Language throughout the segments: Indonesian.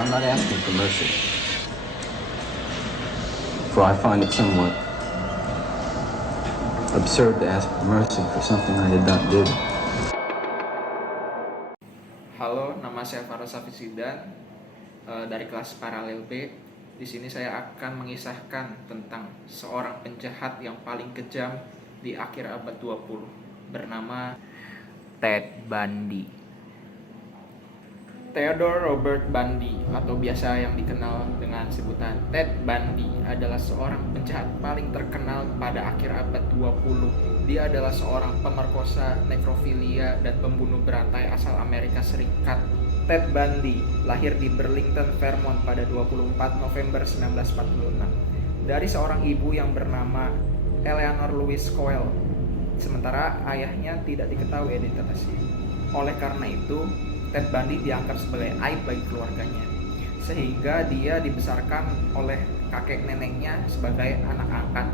I'm not asking for mercy, for I find it somewhat absurd to ask for mercy for something I did not do. Halo, nama saya Faros Safisidan dari kelas Paralel B. Di sini saya akan mengisahkan tentang seorang penjahat yang paling kejam di akhir abad 20 bernama Ted Bundy. Theodore Robert Bundy atau biasa yang dikenal dengan sebutan Ted Bundy adalah seorang penjahat paling terkenal pada akhir abad 20. Dia adalah seorang pemerkosa, nekrofilia, dan pembunuh berantai asal Amerika Serikat. Ted Bundy lahir di Burlington, Vermont pada 24 November 1946 dari seorang ibu yang bernama Eleanor Louise Coyle. Sementara ayahnya tidak diketahui identitasnya. Oleh karena itu, Ted Bundy dianggap sebagai aib bagi keluarganya, sehingga dia dibesarkan oleh kakek neneknya sebagai anak angkat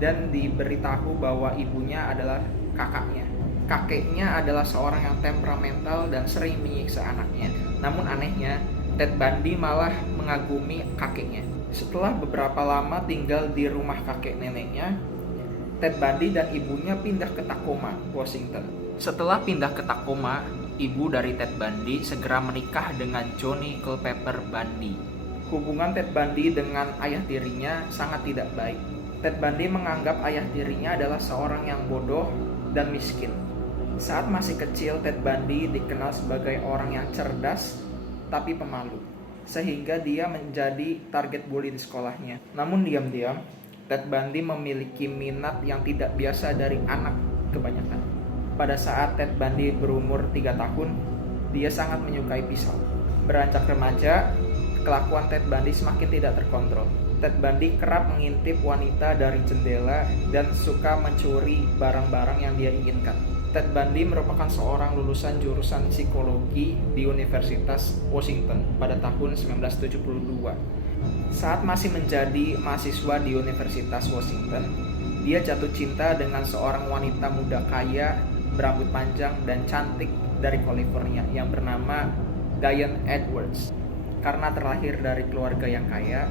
dan diberitahu bahwa ibunya adalah kakaknya. Kakeknya adalah seorang yang temperamental dan sering menyiksa anaknya. Namun anehnya, Ted Bundy malah mengagumi kakeknya. Setelah beberapa lama tinggal di rumah kakek neneknya, Ted Bundy dan ibunya pindah ke Tacoma, Washington. Setelah pindah ke Tacoma, ibu dari Ted Bundy segera menikah dengan Johnny Culpeper Bundy. Hubungan Ted Bundy dengan ayah tirinya sangat tidak baik. Ted Bundy menganggap ayah tirinya adalah seorang yang bodoh dan miskin. Saat masih kecil, Ted Bundy dikenal sebagai orang yang cerdas tapi pemalu, sehingga dia menjadi target bully di sekolahnya. Namun diam-diam, Ted Bundy memiliki minat yang tidak biasa dari anak kebanyakan. Pada saat Ted Bundy berumur 3 tahun, dia sangat menyukai pisau. Beranjak remaja, kelakuan Ted Bundy semakin tidak terkontrol. Ted Bundy kerap mengintip wanita dari jendela dan suka mencuri barang-barang yang dia inginkan. Ted Bundy merupakan seorang lulusan jurusan psikologi di Universitas Washington pada tahun 1972. Saat masih menjadi mahasiswa di Universitas Washington, dia jatuh cinta dengan seorang wanita muda kaya, berambut panjang dan cantik dari California yang bernama Diane Edwards. Karena terlahir dari keluarga yang kaya,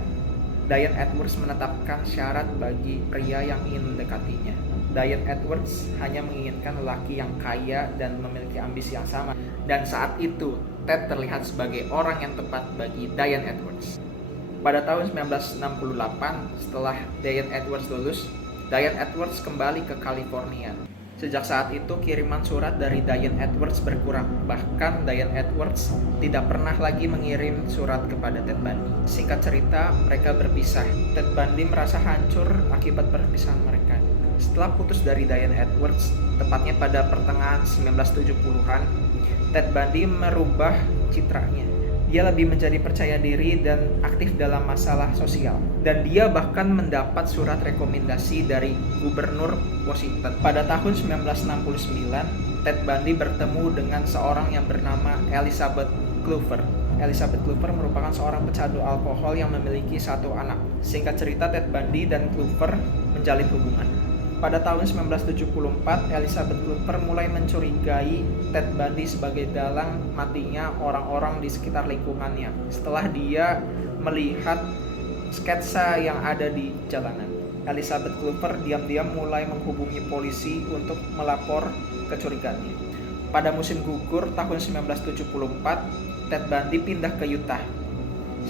Diane Edwards menetapkan syarat bagi pria yang ingin mendekatinya. Diane Edwards hanya menginginkan lelaki yang kaya dan memiliki ambisi yang sama. Dan saat itu, Ted terlihat sebagai orang yang tepat bagi Diane Edwards. Pada tahun 1968, setelah Diane Edwards lulus, Diane Edwards kembali ke California. Sejak saat itu, kiriman surat dari Diane Edwards berkurang. Bahkan Diane Edwards tidak pernah lagi mengirim surat kepada Ted Bundy. Singkat cerita, mereka berpisah. Ted Bundy merasa hancur akibat perpisahan mereka. Setelah putus dari Diane Edwards, tepatnya pada pertengahan 1970-an, Ted Bundy merubah citranya. Dia lebih menjadi percaya diri dan aktif dalam masalah sosial. Dan dia bahkan mendapat surat rekomendasi dari Gubernur Washington. Pada tahun 1969, Ted Bundy bertemu dengan seorang yang bernama Elizabeth Clover. Elizabeth Clover merupakan seorang pecandu alkohol yang memiliki 1 anak. Singkat cerita, Ted Bundy dan Clover menjalin hubungan. Pada tahun 1974, Elizabeth Clover mulai mencurigai Ted Bundy sebagai dalang matinya orang-orang di sekitar lingkungannya setelah dia melihat sketsa yang ada di jalanan. Elizabeth Clover diam-diam mulai menghubungi polisi untuk melapor kecurigaannya. Pada musim gugur tahun 1974, Ted Bundy pindah ke Utah.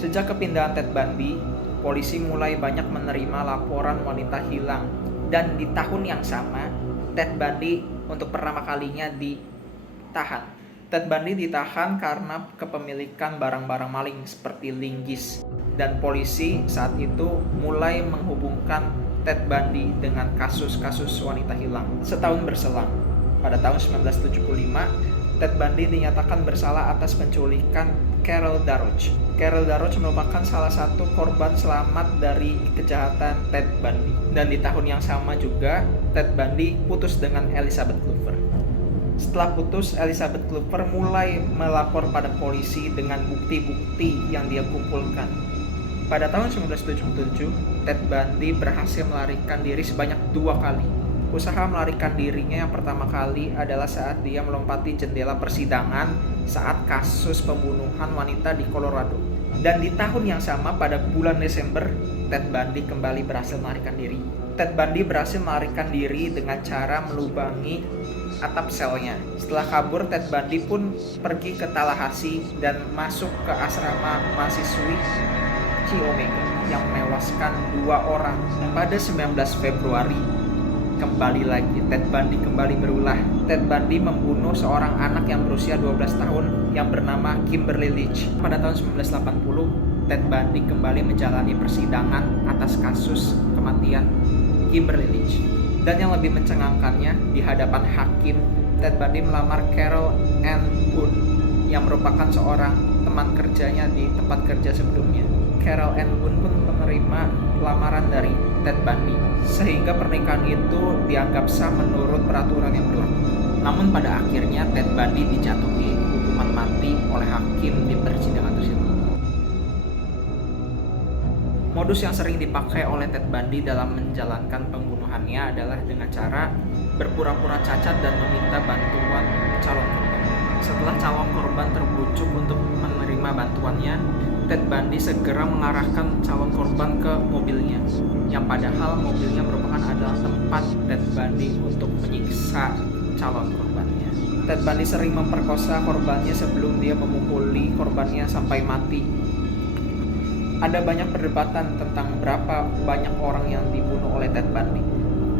Sejak kepindahan Ted Bundy, polisi mulai banyak menerima laporan wanita hilang. Dan di tahun yang sama, Ted Bundy untuk pertama kalinya ditahan. Ted Bundy ditahan karena kepemilikan barang-barang maling seperti linggis. Dan polisi saat itu mulai menghubungkan Ted Bundy dengan kasus-kasus wanita hilang. Setahun berselang, pada tahun 1975, Ted Bundy dinyatakan bersalah atas penculikan Carol Darroch. Carol Darroch merupakan salah satu korban selamat dari kejahatan Ted Bundy. Dan di tahun yang sama juga, Ted Bundy putus dengan Elizabeth Clover. Setelah putus, Elizabeth Clover mulai melapor pada polisi dengan bukti-bukti yang dia kumpulkan. Pada tahun 1977, Ted Bundy berhasil melarikan diri sebanyak 2 kali. Usaha melarikan dirinya yang pertama kali adalah saat dia melompati jendela persidangan saat kasus pembunuhan wanita di Colorado. Dan di tahun yang sama pada bulan Desember, Ted Bundy kembali berhasil melarikan diri. Ted Bundy berhasil melarikan diri dengan cara melubangi atap selnya. Setelah kabur, Ted Bundy pun pergi ke Tallahassee dan masuk ke asrama mahasiswi Chi Omega yang menewaskan 2 orang. Pada 19 Februari, kembali lagi Ted Bundy kembali berulah. Ted Bundy membunuh seorang anak yang berusia 12 tahun yang bernama Kimberly Leach. Pada tahun 1980, Ted Bundy kembali menjalani persidangan atas kasus kematian Kimberly Leach. Dan yang lebih mencengangkannya, di hadapan hakim, Ted Bundy melamar Carol Ann Boone yang merupakan seorang teman kerjanya di tempat kerja sebelumnya. Carol Ann Boone pun menerima lamaran dari Ted Bundy, sehingga pernikahan itu dianggap sah menurut peraturan yang berlaku. Namun pada akhirnya Ted Bundy dijatuhi hukuman mati oleh hakim di persidangan tersebut. Modus yang sering dipakai oleh Ted Bundy dalam menjalankan pembunuhannya adalah dengan cara berpura-pura cacat dan meminta bantuan calon korban. Setelah calon korban terbujuk untuk menerima bantuannya, Ted Bundy segera mengarahkan calon korban ke mobilnya, yang padahal mobilnya merupakan adalah tempat Ted Bundy untuk menyiksa calon korbannya. Ted Bundy sering memperkosa korbannya sebelum dia memukuli korbannya sampai mati. Ada banyak perdebatan tentang berapa banyak orang yang dibunuh oleh Ted Bundy.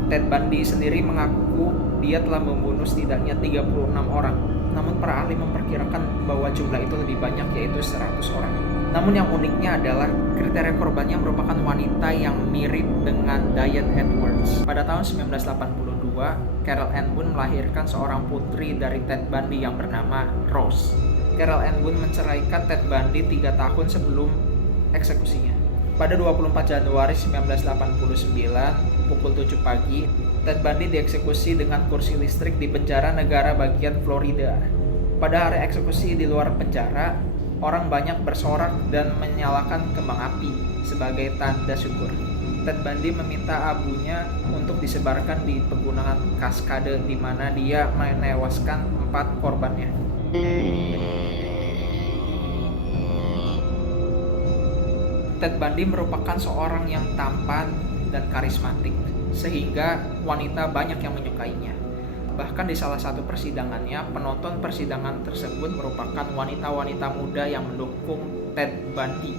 Ted Bundy sendiri mengaku dia telah membunuh setidaknya 36 orang. Namun para ahli memperkirakan bahwa jumlah itu lebih banyak, yaitu 100 orang. Namun yang uniknya adalah kriteria korbannya merupakan wanita yang mirip dengan Diane Edwards. Pada tahun 1982, Carol Ann Boone melahirkan seorang putri dari Ted Bundy yang bernama Rose. Carol Ann Boone menceraikan Ted Bundy 3 tahun sebelum eksekusinya. Pada 24 Januari 1989, pukul 7 pagi, Ted Bundy dieksekusi dengan kursi listrik di penjara negara bagian Florida. Pada hari eksekusi di luar penjara, orang banyak bersorak dan menyalakan kembang api sebagai tanda syukur. Ted Bundy meminta abunya untuk disebarkan di pegunungan Cascade di mana dia menewaskan 4 korbannya. Ted Bundy merupakan seorang yang tampan dan karismatik, sehingga wanita banyak yang menyukainya. Bahkan di salah satu persidangannya, penonton persidangan tersebut merupakan wanita-wanita muda yang mendukung Ted Bundy.